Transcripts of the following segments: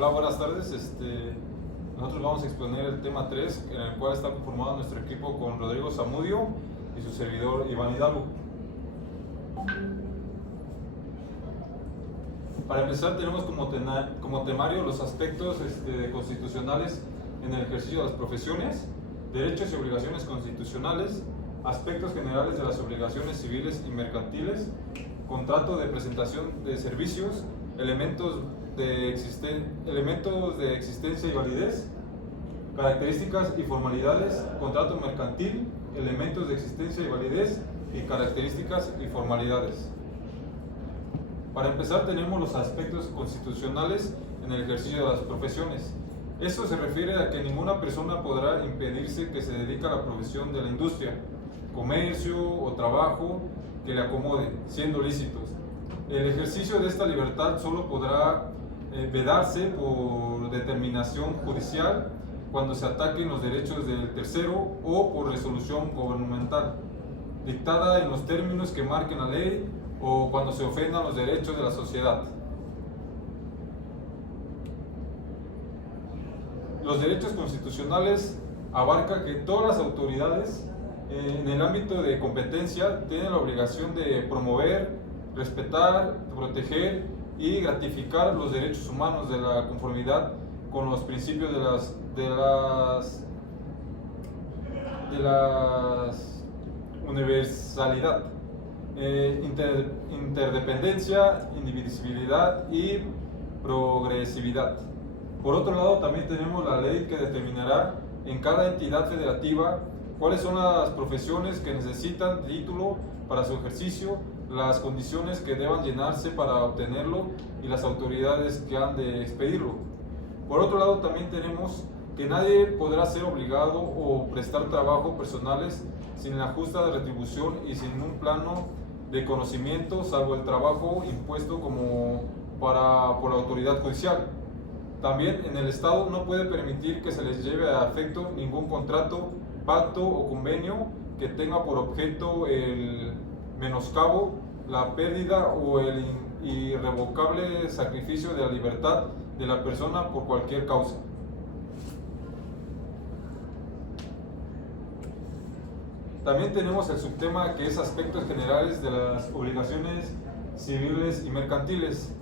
Hola, buenas tardes. Nosotros vamos a exponer el tema 3, en el cual está conformado nuestro equipo con Rodrigo Zamudio y su servidor Iván Hidalgo. Para empezar, tenemos como temario los aspectos constitucionales en el ejercicio de las profesiones, derechos y obligaciones constitucionales, aspectos generales de las obligaciones civiles y mercantiles, contrato de prestación de servicios, elementos de existencia y validez, características y formalidades, contrato mercantil, elementos de existencia y validez y características y formalidades. Para empezar, tenemos los aspectos constitucionales en el ejercicio de las profesiones. Esto se refiere a que ninguna persona podrá impedirse que se dedique a la profesión de la industria, comercio o trabajo que le acomode, siendo lícitos. El ejercicio de esta libertad solo podrá vedarse por determinación judicial cuando se ataquen los derechos del tercero o por resolución gubernamental, dictada en los términos que marquen la ley o cuando se ofendan los derechos de la sociedad. Los derechos constitucionales abarcan que todas las autoridades en el ámbito de competencia tienen la obligación de promover, respetar, proteger y gratificar los derechos humanos de la conformidad con los principios de la universalidad, interdependencia, indivisibilidad y progresividad. Por otro lado, también tenemos la ley que determinará en cada entidad federativa cuáles son las profesiones que necesitan título para su ejercicio, las condiciones que deban llenarse para obtenerlo y las autoridades que han de expedirlo. Por otro lado, también tenemos que nadie podrá ser obligado o prestar trabajo personales sin la justa retribución y sin un plano de conocimiento, salvo el trabajo impuesto por la autoridad judicial. También en el Estado no puede permitir que se les lleve a efecto ningún contrato, pacto o convenio que tenga por objeto el menoscabo, la pérdida o el irrevocable sacrificio de la libertad de la persona por cualquier causa. También tenemos el subtema que es aspectos generales de las obligaciones civiles y mercantiles.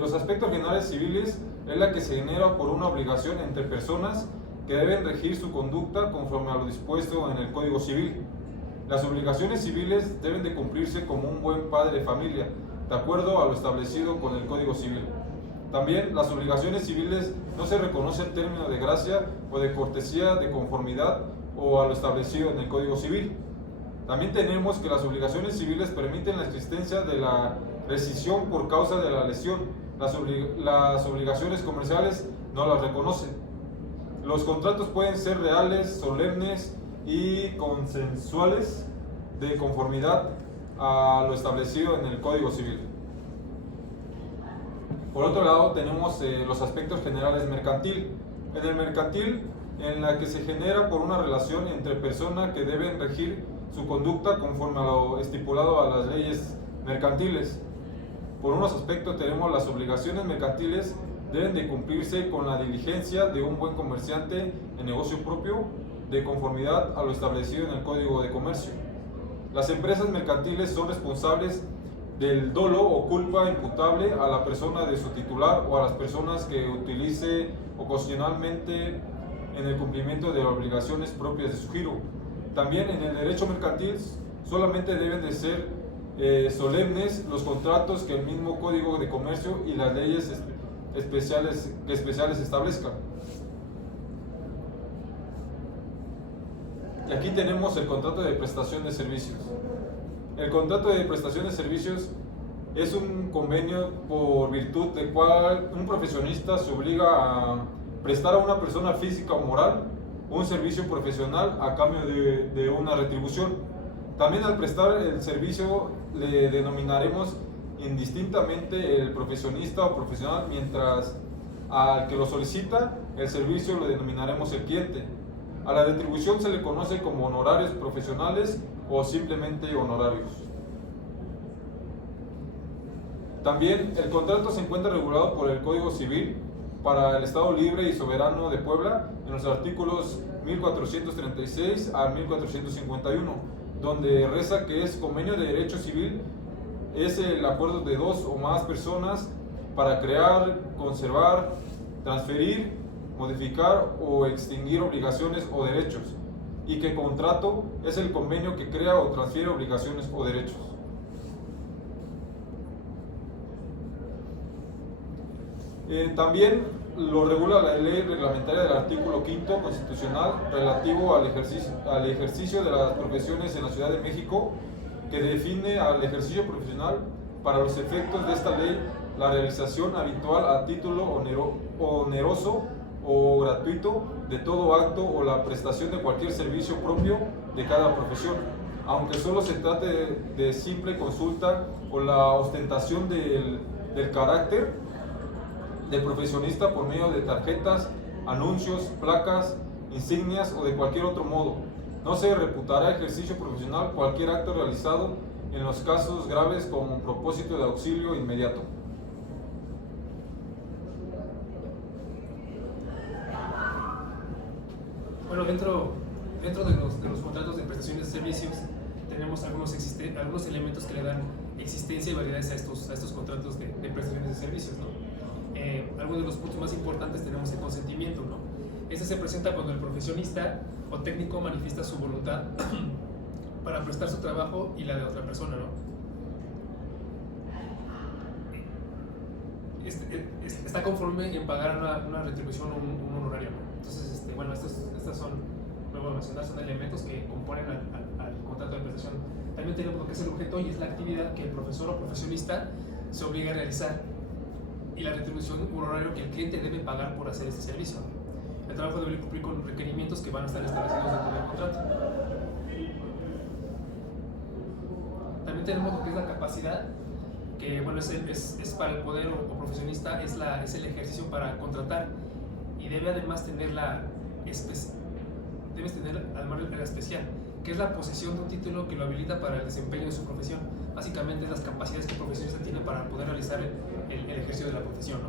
Los aspectos generales civiles es la que se genera por una obligación entre personas que deben regir su conducta conforme a lo dispuesto en el Código Civil. Las obligaciones civiles deben de cumplirse como un buen padre de familia, de acuerdo a lo establecido con el Código Civil. También las obligaciones civiles no se reconoce el término de gracia o de cortesía de conformidad o a lo establecido en el Código Civil. También tenemos que las obligaciones civiles permiten la existencia de la rescisión por causa de la lesión. Las obligaciones comerciales no las reconocen. Los contratos pueden ser reales, solemnes y consensuales de conformidad a lo establecido en el Código Civil. Por otro lado, tenemos los aspectos generales mercantil. En el mercantil, en la que se genera por una relación entre personas que deben regir su conducta conforme a lo estipulado a las leyes mercantiles. Por unos aspectos tenemos las obligaciones mercantiles deben de cumplirse con la diligencia de un buen comerciante en negocio propio, de conformidad a lo establecido en el Código de Comercio. Las empresas mercantiles son responsables del dolo o culpa imputable a la persona de su titular o a las personas que utilice ocasionalmente en el cumplimiento de obligaciones propias de su giro. También en el derecho mercantil solamente deben de ser solemnes los contratos que el mismo Código de Comercio y las leyes especiales establezcan. Y aquí tenemos el contrato de prestación de servicios. El contrato de prestación de servicios es un convenio por virtud del cual un profesionista se obliga a prestar a una persona física o moral un servicio profesional a cambio de una retribución. También al prestar el servicio le denominaremos indistintamente el profesionista o profesional, mientras al que lo solicita el servicio lo denominaremos el cliente. A la retribución se le conoce como honorarios profesionales o simplemente honorarios. También el contrato se encuentra regulado por el Código Civil para el Estado Libre y Soberano de Puebla en los artículos 1436 a 1451, donde reza que es convenio de derecho civil, es el acuerdo de dos o más personas para crear, conservar, transferir, modificar o extinguir obligaciones o derechos, y que contrato es el convenio que crea o transfiere obligaciones o derechos. También lo regula la ley reglamentaria del artículo 5 constitucional relativo al ejercicio de las profesiones en la Ciudad de México, que define al ejercicio profesional para los efectos de esta ley la realización habitual a título oneroso o gratuito de todo acto o la prestación de cualquier servicio propio de cada profesión, aunque solo se trate de simple consulta o la ostentación del carácter del profesionista por medio de tarjetas, anuncios, placas, insignias o de cualquier otro modo. No se reputará ejercicio profesional cualquier acto realizado en los casos graves como propósito de auxilio inmediato. Bueno, dentro de los contratos de prestaciones de servicios tenemos algunos elementos que le dan existencia y validez a estos contratos de prestaciones de servicios, ¿no? Algunos de los puntos más importantes tenemos el consentimiento, ¿no? Este se presenta cuando el profesionista o técnico manifiesta su voluntad para prestar su trabajo y la de otra persona, ¿no? Está conforme en pagar una retribución o un honorario, ¿no? Entonces, bueno, estas son, luego mencionar, son elementos que componen al contrato de prestación. También tenemos lo que es el objeto y es la actividad que el profesor o profesionista se obliga a realizar, y la retribución o honorario que el cliente debe pagar por hacer este servicio. El trabajo debe cumplir con requerimientos que van a estar establecidos dentro del contrato. También tenemos lo que es la capacidad, que bueno, es para el poder o profesionista, es el ejercicio para contratar, y debe además tener la especial, que es la posesión de un título que lo habilita para el desempeño de su profesión. Básicamente es las capacidades que el profesionista tiene para poder realizar el ejercicio de la profesión, ¿no?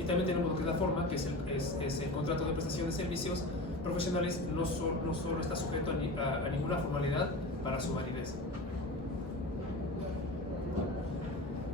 Y también tenemos lo que es la forma, que es el contrato de prestación de servicios profesionales. No solo está sujeto a ninguna formalidad para su validez.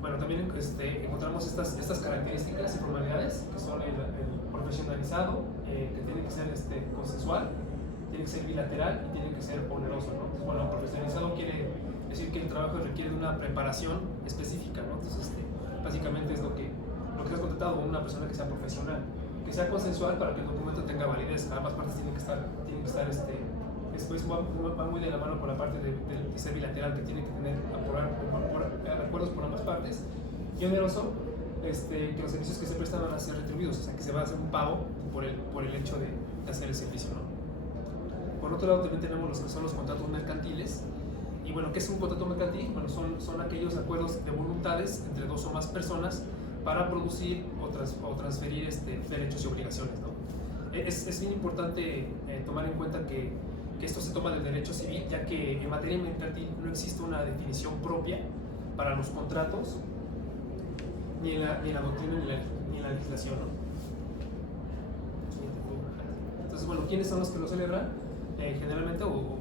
Bueno, también encontramos estas características y formalidades, que son el profesionalizado, que tiene que ser consensual, tiene que ser bilateral y tiene que ser oneroso, ¿no? Entonces, bueno, profesionalizado quiere decir que el trabajo requiere de una preparación específica, ¿no? Entonces, básicamente es lo que has contratado con una persona que sea profesional, que sea consensual para que el documento tenga validez. Ambas partes tienen que estar después va muy de la mano con la parte de ser bilateral, que tiene que tener acuerdos por ambas partes, y oneroso, que los servicios que se prestan van a ser retribuidos, o sea, que se va a hacer un pago por el hecho de hacer el servicio, ¿no? Por otro lado, también tenemos los que son los contratos mercantiles. Y bueno, ¿qué es un contrato mercantil? Bueno, son aquellos acuerdos de voluntades entre dos o más personas para producir o transferir derechos y obligaciones, ¿no? Es bien importante tomar en cuenta que esto se toma del derecho civil, ya que en materia mercantil no existe una definición propia para los contratos, ni en la doctrina ni en la legislación, ¿no? Entonces, bueno, ¿quiénes son los que lo celebran? Generalmente, o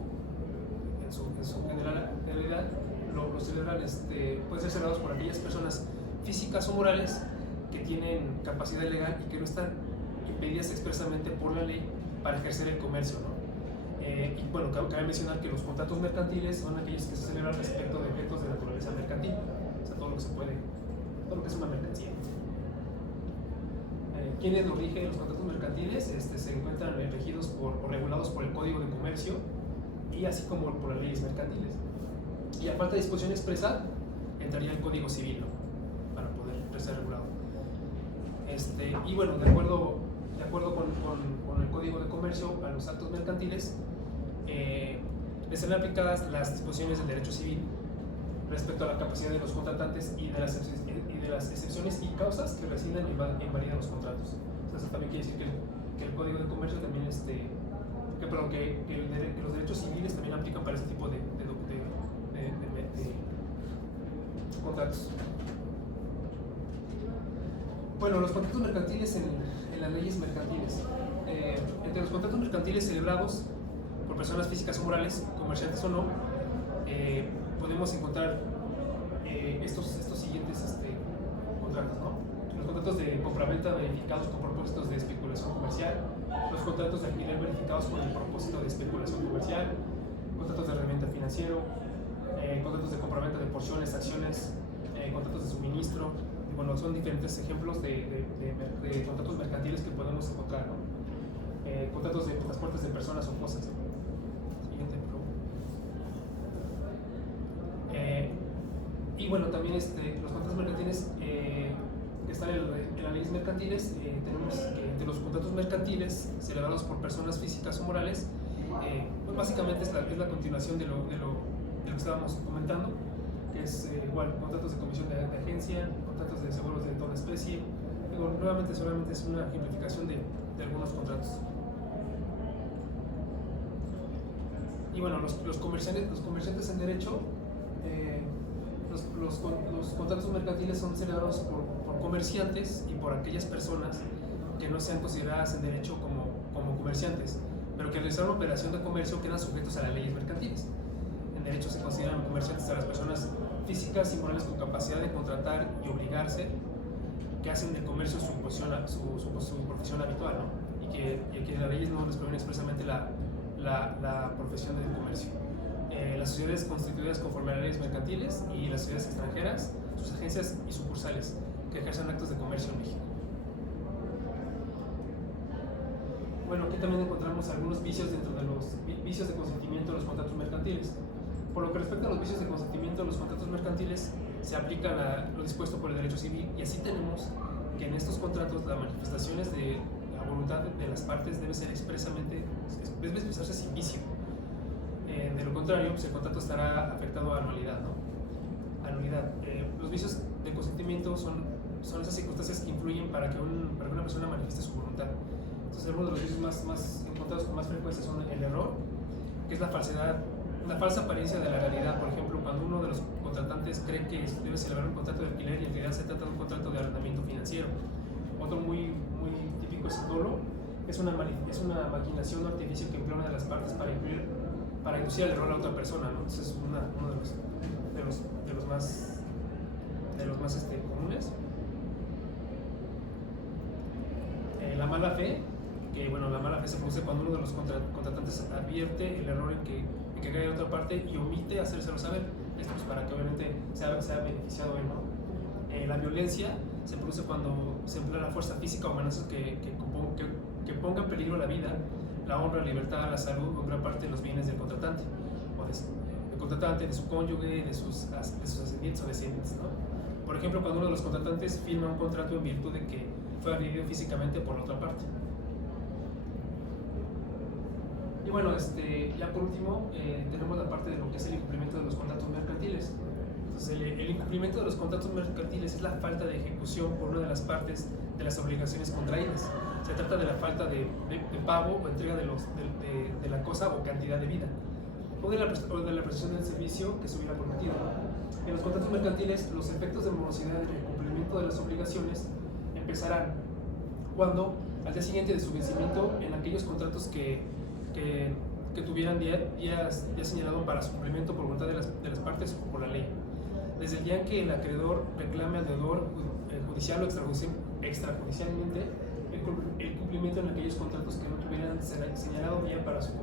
en su generalidad, lo celebran, pueden ser celebrados por aquellas personas físicas o morales que tienen capacidad legal y que no están impedidas expresamente por la ley para ejercer el comercio, ¿no? Y bueno, cabe mencionar que los contratos mercantiles son aquellos que se celebran respecto de objetos de naturaleza mercantil, o sea, todo lo que es una mercancía. ¿Quiénes lo rigen los contratos mercantiles? Se encuentran regidos o regulados por el Código de Comercio, y así como por las leyes mercantiles. Y a falta de disposición expresa, entraría el Código Civil, ¿no? Para poder ser regulado. Y bueno, de acuerdo con el Código de Comercio, a los actos mercantiles les serán aplicadas las disposiciones del derecho civil respecto a la capacidad de los contratantes y de las excepciones y causas que residen y invalidan los contratos. Eso también quiere decir que el Código de Comercio también que los derechos civiles también aplican para este tipo de contratos. Bueno, los contratos mercantiles en en las leyes mercantiles. Entre los contratos mercantiles celebrados por personas físicas o morales, comerciantes o no, podemos encontrar estos siguientes contratos, ¿no? Los contratos de compraventa verificados con propósitos de especulación comercial, los contratos de alquiler verificados con el propósito de especulación comercial, contratos de rendimiento financiero, contratos de compraventa de porciones, acciones, contratos de suministro. Bueno, son diferentes ejemplos de contratos mercantiles que podemos encontrar, ¿no? Contratos de transportes de personas o cosas. Siguiente, por favor. Y bueno, también los contratos mercantiles que están en las leyes mercantiles, tenemos que entre los contratos mercantiles celebrados por personas físicas o morales, pues básicamente es la continuación de lo que estábamos comentando, que es igual contratos de comisión de agencia, contratos de seguros de toda especie. Digo, nuevamente solamente es una ejemplificación de algunos contratos. Y bueno, los comerciantes en derecho, los contratos mercantiles son celebrados por comerciantes y por aquellas personas que no sean consideradas en derecho como comerciantes, pero que al realizar una operación de comercio quedan sujetos a las leyes mercantiles. En derecho se consideran comerciantes a las personas físicas y morales con capacidad de contratar y obligarse, que hacen del comercio su profesión habitual, ¿no? Y que las leyes no les prohíben expresamente la profesión del comercio. Las sociedades constituidas conforme a las leyes mercantiles y las sociedades extranjeras, sus agencias y sucursales que ejercen actos de comercio en México. Bueno, aquí también encontramos algunos vicios dentro de los vicios de consentimiento de los contratos mercantiles. Por lo que respecta a los vicios de consentimiento, los contratos mercantiles se aplican a lo dispuesto por el derecho civil, y así tenemos que en estos contratos las manifestaciones de la voluntad de las partes debe expresarse sin vicio. De lo contrario, pues el contrato estará afectado a nulidad, ¿no? A nulidad. Los vicios de consentimiento son esas circunstancias que influyen para que una persona manifieste su voluntad. Entonces, algunos de los vicios más encontrados con más frecuencia son el error, que es la falsedad, una falsa apariencia de la realidad. Por ejemplo, cuando uno de los contratantes cree que debe celebrar un contrato de alquiler y en realidad se trata de un contrato de arrendamiento financiero. Otro muy típico es el dolo, es una maquinación o artificio que emplea una de las partes para inducir al error a otra persona, ¿no? Entonces es uno de los más comunes. La mala fe, que bueno, la mala fe se produce cuando uno de los contratantes advierte el error en que cae otra parte y omite hacérselo saber. Esto pues para que obviamente sea beneficiado él, ¿no? La violencia se produce cuando se emplea la fuerza física o amenazas que ponga en peligro la vida, la honra, la libertad, la salud o gran parte de los bienes del contratante, de su cónyuge, de sus ascendientes o descendientes, ¿no? Por ejemplo, cuando uno de los contratantes firma un contrato en virtud de que fue agredido físicamente por la otra parte. Y bueno, ya por último, tenemos la parte de lo que es el incumplimiento de los contratos mercantiles. Entonces, el incumplimiento de los contratos mercantiles es la falta de ejecución por una de las partes de las obligaciones contraídas. Se trata de la falta de pago o entrega de la cosa o cantidad de vida, o de la prestación del servicio que se hubiera prometido. En los contratos mercantiles, los efectos de morosidad y el cumplimiento de las obligaciones empezarán cuando, al día siguiente de su vencimiento, en aquellos contratos que tuvieran día señalado para su cumplimiento por voluntad de las partes o por la ley. Desde el día en que el acreedor reclame al deudor judicial o extrajudicialmente el cumplimiento en aquellos contratos que no tuvieran señalado día para su